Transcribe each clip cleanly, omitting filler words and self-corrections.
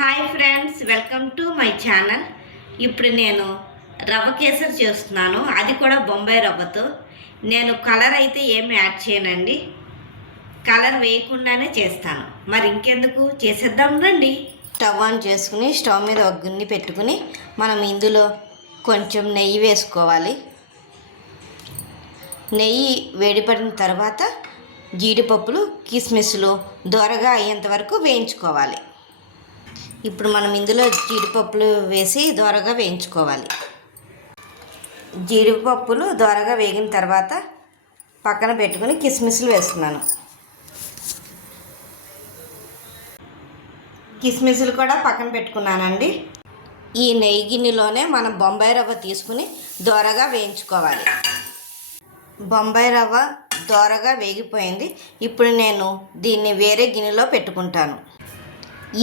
Hi friends, welcome to my channel. ఇప్పుడు నేను రవ్వ కేసరి చేస్తున్నాను, అది కూడా బొంబాయి రవ్వతో. నేను కలర్ అయితే ఏమి యాడ్ చేయనండి, కలర్ వేయకుండానే చేస్తాను. మరి ఇంకెందుకు, చేసేద్దాం రండి. స్టవ్ ఆన్ చేసుకుని స్టవ్ మీద ఒక గిన్నె పెట్టుకుని మనం ఇందులో కొంచెం నెయ్యి వేసుకోవాలి. నెయ్యి వేడిపడిన తర్వాత జీడిపప్పులు కిస్మిస్లు దోరగా అయ్యేంత వరకు వేయించుకోవాలి. ఇప్పుడు మనం ఇందులో జీడిపప్పులు వేసి దోరగా వేయించుకోవాలి. జీడిపప్పులు దోరగా వేగిన తర్వాత పక్కన పెట్టుకుని కిస్మిస్లు వేస్తున్నాను. కిస్మిస్లు కూడా పక్కన పెట్టుకున్నానండి. ఈ నెయ్యి గిన్నెలోనే మనం బొంబాయి రవ్వ తీసుకుని దోరగా వేయించుకోవాలి. బొంబాయి రవ్వ దోరగా వేగిపోయింది. ఇప్పుడు నేను దీన్ని వేరే గిన్నెలో పెట్టుకుంటాను.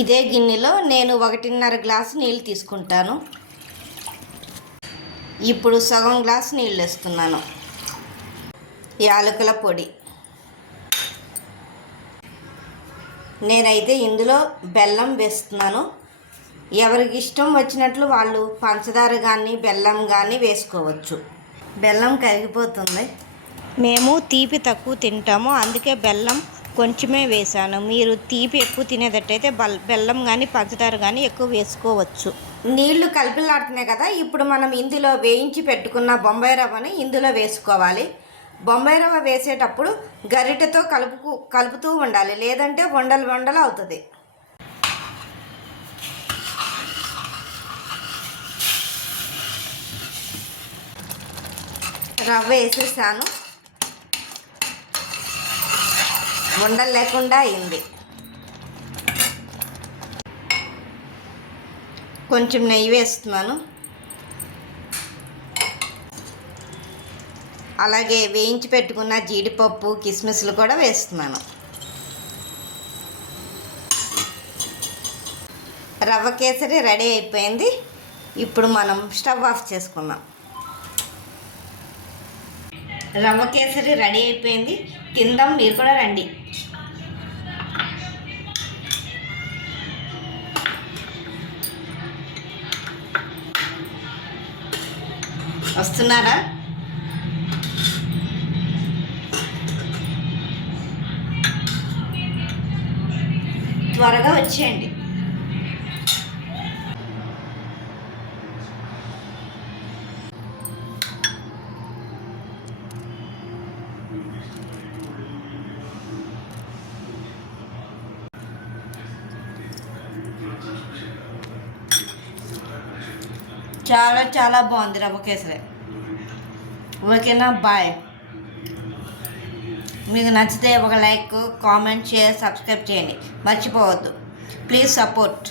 ఇదే గిన్నెలో నేను 1.5 గ్లాసు నీళ్ళు తీసుకుంటాను. ఇప్పుడు సగం గ్లాసు నీళ్ళు వేస్తున్నాను. యాలకుల పొడి, నేనైతే ఇందులో బెల్లం వేస్తున్నాను. ఎవరికి ఇష్టం వచ్చినట్లు వాళ్ళు పంచదార కానీ బెల్లం కానీ వేసుకోవచ్చు. బెల్లం కరిగిపోతుంది. మేము తీపి తక్కువ తింటాము, అందుకే బెల్లం కొంచెమే వేసాను. మీరు తీపి ఎక్కువ తినేటట్టయితే బెల్లం కానీ పంచదార కానీ ఎక్కువ వేసుకోవచ్చు. నీళ్లు కలిపిలాడుతున్నాయి కదా, ఇప్పుడు మనం ఇందులో వేయించి పెట్టుకున్న బొంబాయి రవ్వని ఇందులో వేసుకోవాలి. బొంబాయి రవ్వ వేసేటప్పుడు గరిటెతో కలుపుతూ ఉండాలి, లేదంటే వండలు వండలు అవుతుంది. రవ్వ వేసేసాను, ఉండలు లేకుండా అయింది. కొంచెం నెయ్యి వేస్తున్నాను. అలాగే వేయించి పెట్టుకున్న జీడిపప్పు కిస్మిస్లు కూడా వేస్తున్నాను. రవ్వ కేసరి రెడీ అయిపోయింది. ఇప్పుడు మనం స్టవ్ ఆఫ్ చేసుకుందాం. రవ్వ కేసరి రెడీ అయిపోయింది, తిందాం. మీరు కూడా రండి. వస్తున్నారా? త్వరగా వచ్చేయండి. చాలా చాలా బాగుంది రవ్వ కేసరి. ఓకేనా, బాయ్. మీకు నచ్చితే ఒక లైక్, కామెంట్, షేర్, సబ్స్క్రైబ్ చేయండి. మర్చిపోవద్దు. Please support.